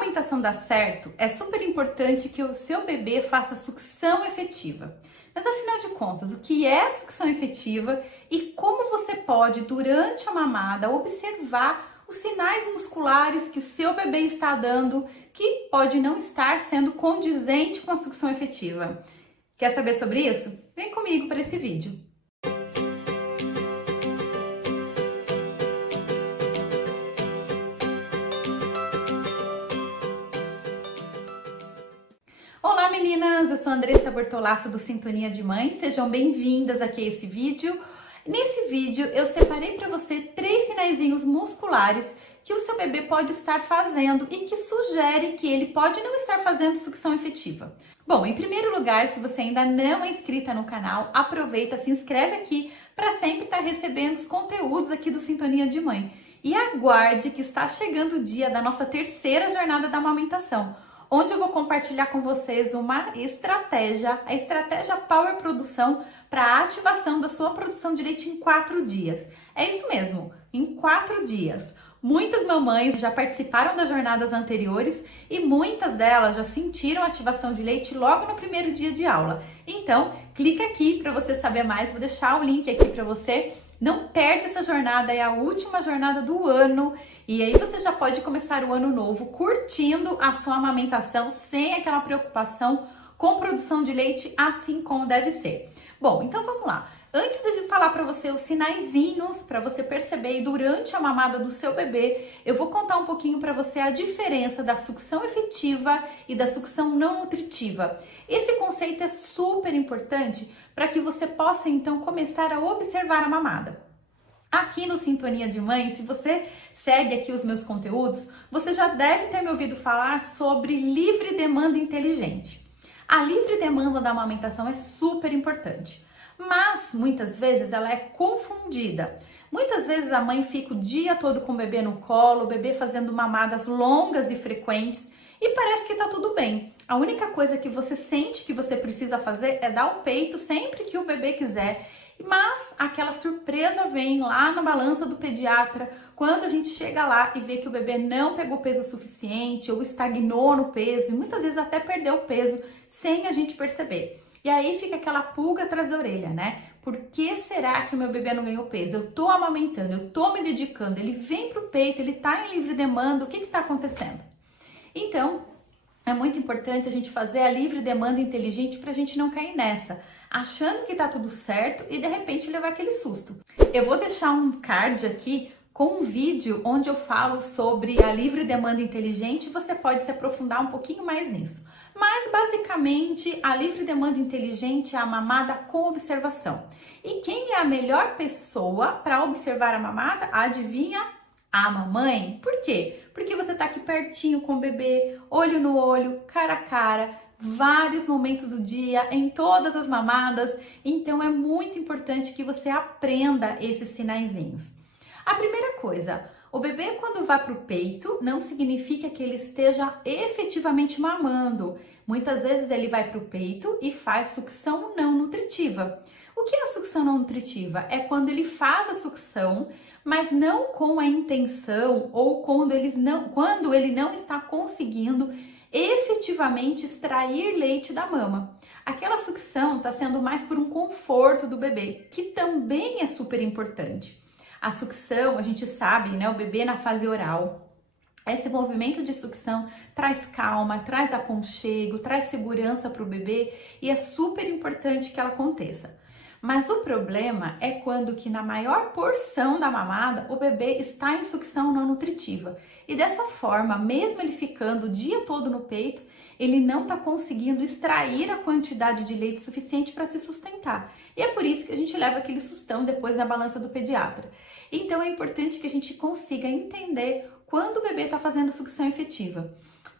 amamentação dar certo, é super importante que o seu bebê faça sucção efetiva. Mas afinal de contas, o que é sucção efetiva e como você pode, durante a mamada, observar os sinais musculares que o seu bebê está dando que pode não estar sendo condizente com a sucção efetiva? Quer saber sobre isso? Vem comigo para esse vídeo. Olá meninas, eu sou a Andressa Bortolasso do Sintonia de Mãe, sejam bem-vindas aqui a esse vídeo. Nesse vídeo eu separei para você 3 sinaizinhos musculares que o seu bebê pode estar fazendo e que sugere que ele pode não estar fazendo sucção efetiva. Bom, em primeiro lugar, se você ainda não é inscrita no canal, aproveita, se inscreve aqui para sempre estar recebendo os conteúdos aqui do Sintonia de Mãe. E aguarde que está chegando o dia da nossa 3ª jornada da amamentação, onde eu vou compartilhar com vocês uma estratégia, a estratégia Power Produção para a ativação da sua produção de leite em 4 dias. É isso mesmo, em 4 dias. Muitas mamães já participaram das jornadas anteriores e muitas delas já sentiram a ativação de leite logo no primeiro dia de aula. Então, clica aqui para você saber mais, vou deixar o link aqui para você. Não perde essa jornada, é a última jornada do ano e aí você já pode começar o ano novo curtindo a sua amamentação sem aquela preocupação com produção de leite, assim como deve ser. Bom, então vamos lá. Antes de falar para você os sinaizinhos para você perceber durante a mamada do seu bebê, eu vou contar um pouquinho para você a diferença da sucção efetiva e da sucção não nutritiva. Esse conceito é super importante para que você possa então começar a observar a mamada. Aqui no Sintonia de Mãe, se você segue aqui os meus conteúdos, você já deve ter me ouvido falar sobre livre demanda inteligente. A livre demanda da amamentação é super importante, mas muitas vezes ela é confundida. Muitas vezes a mãe fica o dia todo com o bebê no colo, o bebê fazendo mamadas longas e frequentes e parece que tá tudo bem. A única coisa que você sente que você precisa fazer é dar o peito sempre que o bebê quiser. Mas aquela surpresa vem lá na balança do pediatra, quando a gente chega lá e vê que o bebê não pegou peso suficiente ou estagnou no peso e muitas vezes até perdeu o peso sem a gente perceber. E aí fica aquela pulga atrás da orelha, né? Por que será que o meu bebê não ganhou peso? Eu tô amamentando, eu tô me dedicando, ele vem pro peito, ele tá em livre demanda, o que que tá acontecendo? Então, é muito importante a gente fazer a livre demanda inteligente pra gente não cair nessa, achando que tá tudo certo e de repente levar aquele susto. Eu vou deixar um card aqui com um vídeo onde eu falo sobre a livre demanda inteligente, você pode se aprofundar um pouquinho mais nisso. Mas basicamente a livre demanda inteligente é a mamada com observação. E quem é a melhor pessoa para observar a mamada? Adivinha? A mamãe. Por quê? Porque você tá aqui pertinho com o bebê, olho no olho, cara a cara, vários momentos do dia, em todas as mamadas. Então é muito importante que você aprenda esses sinaizinhos. A primeira coisa, o bebê quando vai para o peito não significa que ele esteja efetivamente mamando. Muitas vezes ele vai para o peito e faz sucção não nutritiva. O que é a sucção não nutritiva? É quando ele faz a sucção, mas não com a intenção ou quando ele não está conseguindo efetivamente extrair leite da mama. Aquela sucção está sendo mais por um conforto do bebê, que também é super importante. A sucção, a gente sabe, né, o bebê na fase oral, esse movimento de sucção traz calma, traz aconchego, traz segurança para o bebê e é super importante que ela aconteça. Mas o problema é quando que na maior porção da mamada o bebê está em sucção não nutritiva. E dessa forma, mesmo ele ficando o dia todo no peito, ele não está conseguindo extrair a quantidade de leite suficiente para se sustentar. E é por isso que a gente leva aquele sustão depois na balança do pediatra. Então é importante que a gente consiga entender quando o bebê está fazendo sucção efetiva.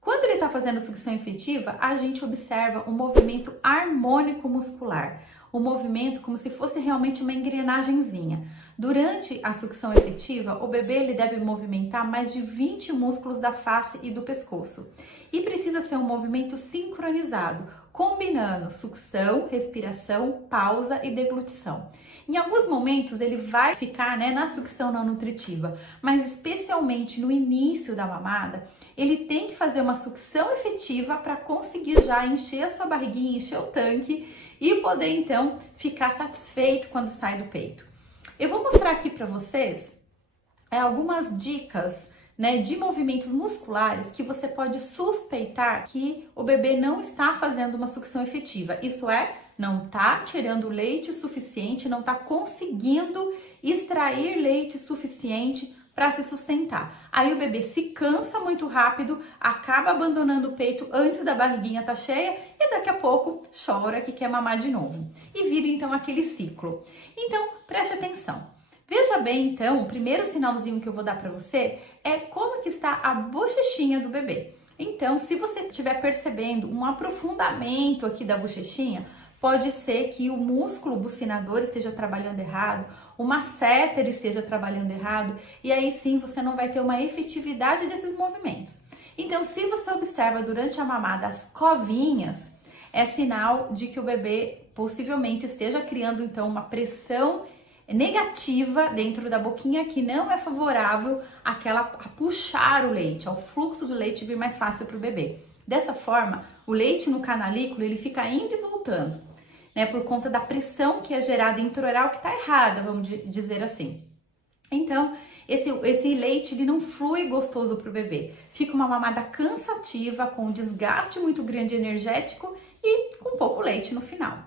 Quando ele está fazendo sucção efetiva, a gente observa um movimento harmônico muscular. o movimento como se fosse realmente uma engrenagenzinha. Durante a sucção efetiva, o bebê ele deve movimentar mais de 20 músculos da face e do pescoço. E precisa ser um movimento sincronizado, combinando sucção, respiração, pausa e deglutição. Em alguns momentos ele vai ficar na sucção não nutritiva, mas especialmente no início da mamada, ele tem que fazer uma sucção efetiva para conseguir já encher a sua barriguinha, encher o tanque e poder então ficar satisfeito quando sai do peito. Eu vou mostrar aqui para vocês algumas dicas de movimentos musculares que você pode suspeitar que o bebê não está fazendo uma sucção efetiva. Isso é, não está tirando leite suficiente, não está conseguindo extrair leite suficiente para se sustentar. Aí o bebê se cansa muito rápido, acaba abandonando o peito antes da barriguinha tá cheia e daqui a pouco chora que quer mamar de novo. E vira então aquele ciclo. Então, preste atenção. Veja bem, então, o primeiro sinalzinho que eu vou dar para você é como que está a bochechinha do bebê. Então, se você estiver percebendo um aprofundamento aqui da bochechinha, pode ser que o músculo bucinador esteja trabalhando errado, o masseter esteja trabalhando errado, e aí sim você não vai ter uma efetividade desses movimentos. Então, se você observa durante a mamada as covinhas, é sinal de que o bebê possivelmente esteja criando então uma pressão negativa dentro da boquinha que não é favorável a puxar o leite, ao fluxo do leite vir mais fácil para o bebê. Dessa forma, o leite no canalículo ele fica indo e voltando, por conta da pressão que é gerada intra-oral que está errada, vamos dizer assim. Então, esse leite ele não flui gostoso para o bebê. Fica uma mamada cansativa, com um desgaste muito grande energético e com pouco leite no final.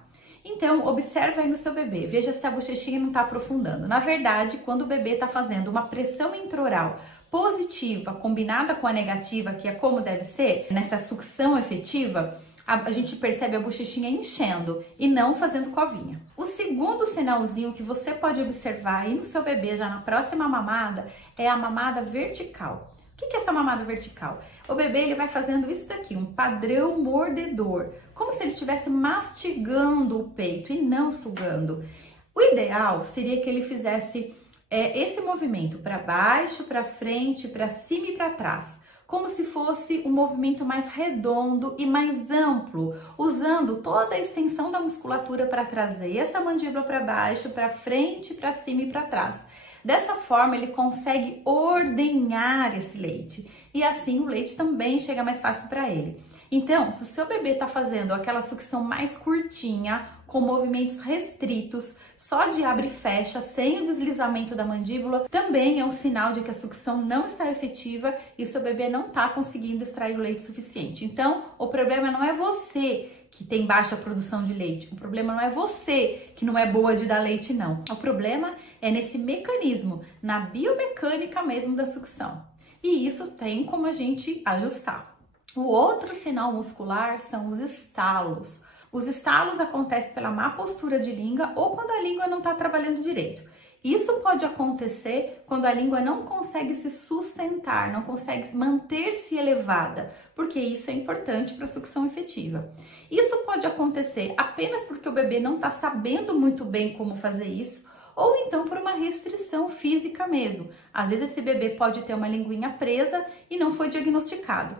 Então, observa aí no seu bebê, veja se a bochechinha não está aprofundando. Na verdade, quando o bebê está fazendo uma pressão intra-oral positiva combinada com a negativa, que é como deve ser, nessa sucção efetiva, a gente percebe a bochechinha enchendo e não fazendo covinha. O segundo sinalzinho que você pode observar aí no seu bebê já na próxima mamada é a mamada vertical. O que é essa mamada vertical? O bebê ele vai fazendo isso daqui, um padrão mordedor, como se ele estivesse mastigando o peito e não sugando. O ideal seria que ele fizesse esse movimento para baixo, para frente, para cima e para trás, como se fosse um movimento mais redondo e mais amplo, usando toda a extensão da musculatura para trazer essa mandíbula para baixo, para frente, para cima e para trás. Dessa forma, ele consegue ordenhar esse leite e assim o leite também chega mais fácil para ele. Então, se o seu bebê está fazendo aquela sucção mais curtinha, com movimentos restritos, só de abre e fecha, sem o deslizamento da mandíbula, também é um sinal de que a sucção não está efetiva e seu bebê não está conseguindo extrair o leite suficiente. Então, o problema não é você que tem baixa produção de leite, o problema não é você que não é boa de dar leite, não. O problema é nesse mecanismo, na biomecânica mesmo da sucção. E isso tem como a gente ajustar. O outro sinal muscular são os estalos. Os estalos acontecem pela má postura de língua ou quando a língua não está trabalhando direito. Isso pode acontecer quando a língua não consegue se sustentar, não consegue manter-se elevada, porque isso é importante para a sucção efetiva. Isso pode acontecer apenas porque o bebê não está sabendo muito bem como fazer isso, ou então por uma restrição física mesmo. Às vezes esse bebê pode ter uma linguinha presa e não foi diagnosticado.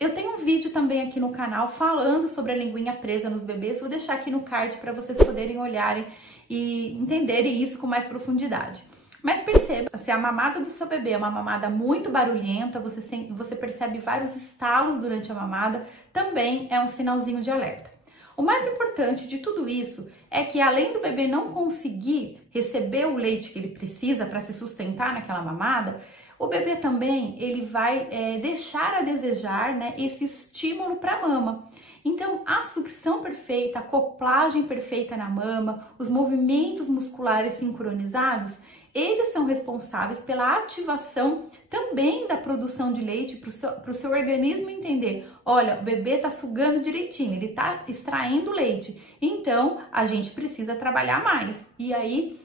Eu tenho um vídeo também aqui no canal falando sobre a linguinha presa nos bebês, vou deixar aqui no card para vocês poderem olharem e entenderem isso com mais profundidade. Mas perceba, se a mamada do seu bebê é uma mamada muito barulhenta, você percebe vários estalos durante a mamada, também é um sinalzinho de alerta. O mais importante de tudo isso é que além do bebê não conseguir receber o leite que ele precisa para se sustentar naquela mamada, o bebê também ele vai deixar a desejar esse estímulo para a mama. Então, a sucção perfeita, a acoplagem perfeita na mama, os movimentos musculares sincronizados, eles são responsáveis pela ativação também da produção de leite para o seu organismo entender, olha, o bebê está sugando direitinho, ele está extraindo leite, então a gente precisa trabalhar mais. E aí,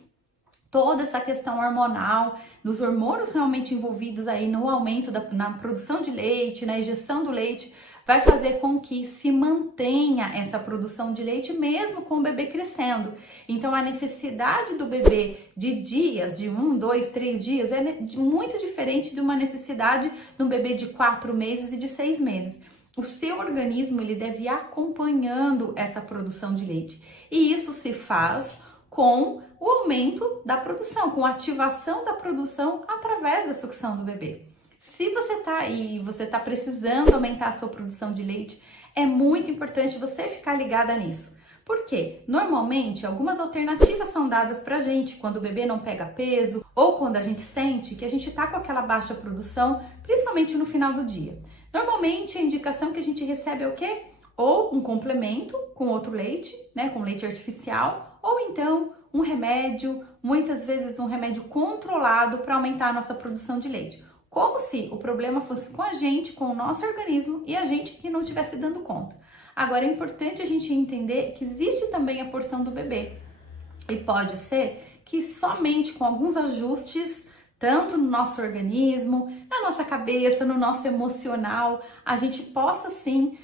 toda essa questão hormonal, dos hormônios realmente envolvidos aí no aumento na produção de leite, na ejeção do leite, vai fazer com que se mantenha essa produção de leite mesmo com o bebê crescendo. Então a necessidade do bebê de dias, de 1, 2, 3 dias, é muito diferente de uma necessidade de um bebê de 4 meses e de 6 meses. O seu organismo ele deve ir acompanhando essa produção de leite. E isso se faz com o aumento da produção, com a ativação da produção através da sucção do bebê. Se você tá aí, você tá precisando aumentar a sua produção de leite, é muito importante você ficar ligada nisso. Por quê? Normalmente, algumas alternativas são dadas pra gente quando o bebê não pega peso ou quando a gente sente que a gente tá com aquela baixa produção, principalmente no final do dia. Normalmente, a indicação que a gente recebe é o quê? Ou um complemento com outro leite, né, com leite artificial, ou então um remédio, muitas vezes um remédio controlado para aumentar a nossa produção de leite. Como se o problema fosse com a gente, com o nosso organismo e a gente que não estivesse dando conta. Agora é importante a gente entender que existe também a porção do bebê. E pode ser que somente com alguns ajustes, tanto no nosso organismo, na nossa cabeça, no nosso emocional, a gente possa sim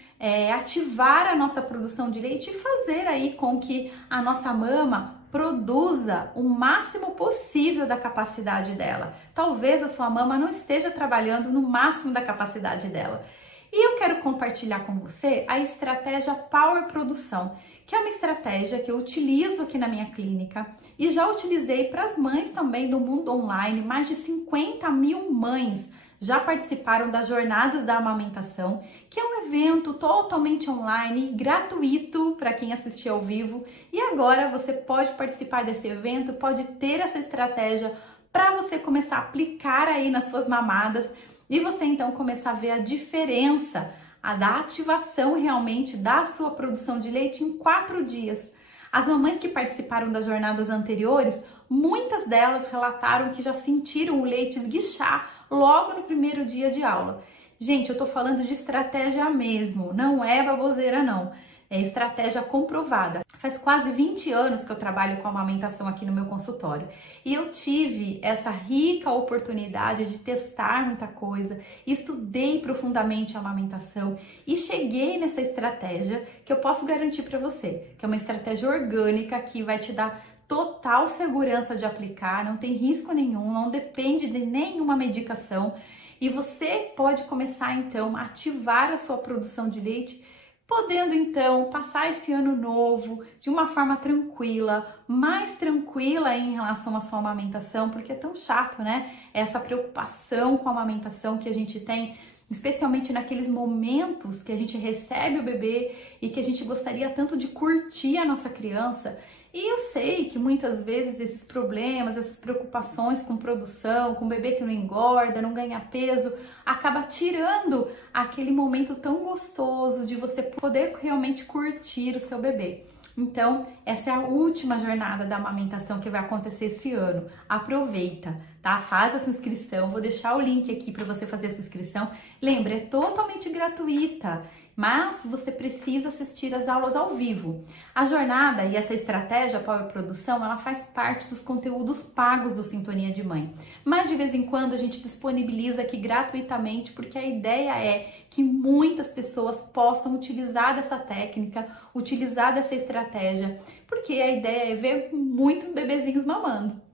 ativar a nossa produção de leite e fazer aí com que a nossa mama produza o máximo possível da capacidade dela. Talvez a sua mama não esteja trabalhando no máximo da capacidade dela. E eu quero compartilhar com você a estratégia Power Produção, que é uma estratégia que eu utilizo aqui na minha clínica e já utilizei para as mães também do mundo online. Mais de 50 mil mães já participaram das Jornadas da Amamentação, que é um evento totalmente online, gratuito para quem assistir ao vivo. E agora você pode participar desse evento, pode ter essa estratégia para você começar a aplicar aí nas suas mamadas e você então começar a ver a diferença, da ativação realmente da sua produção de leite em 4 dias. As mamães que participaram das jornadas anteriores, muitas delas relataram que já sentiram o leite esguichar logo no primeiro dia de aula. Gente, eu tô falando de estratégia mesmo, não é baboseira não, é estratégia comprovada. Faz quase 20 anos que eu trabalho com amamentação aqui no meu consultório e eu tive essa rica oportunidade de testar muita coisa, estudei profundamente a amamentação e cheguei nessa estratégia que eu posso garantir para você, que é uma estratégia orgânica que vai te dar total segurança de aplicar, não tem risco nenhum, não depende de nenhuma medicação e você pode começar então a ativar a sua produção de leite, podendo então passar esse ano novo de uma forma tranquila, mais tranquila em relação à sua amamentação, porque é tão chato, né? Essa preocupação com a amamentação que a gente tem, especialmente naqueles momentos que a gente recebe o bebê e que a gente gostaria tanto de curtir a nossa criança. E eu sei que muitas vezes esses problemas, essas preocupações com produção, com bebê que não engorda, não ganha peso, acaba tirando aquele momento tão gostoso de você poder realmente curtir o seu bebê. Então, essa é a última jornada da amamentação que vai acontecer esse ano. Aproveita, tá? Faz a sua inscrição, vou deixar o link aqui para você fazer a sua inscrição. Lembra, é totalmente gratuita, mas você precisa assistir as aulas ao vivo. A jornada e essa estratégia Power Produção, ela faz parte dos conteúdos pagos do Sintonia de Mãe. Mas de vez em quando a gente disponibiliza aqui gratuitamente, porque a ideia é que muitas pessoas possam utilizar dessa técnica, utilizar dessa estratégia, porque a ideia é ver muitos bebezinhos mamando.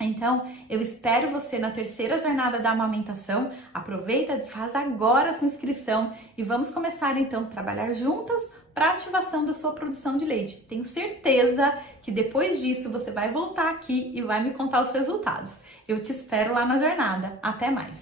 Então, eu espero você na terceira jornada da amamentação. Aproveita, faz agora a sua inscrição e vamos começar então a trabalhar juntas para a ativação da sua produção de leite. Tenho certeza que depois disso você vai voltar aqui e vai me contar os resultados. Eu te espero lá na jornada. Até mais!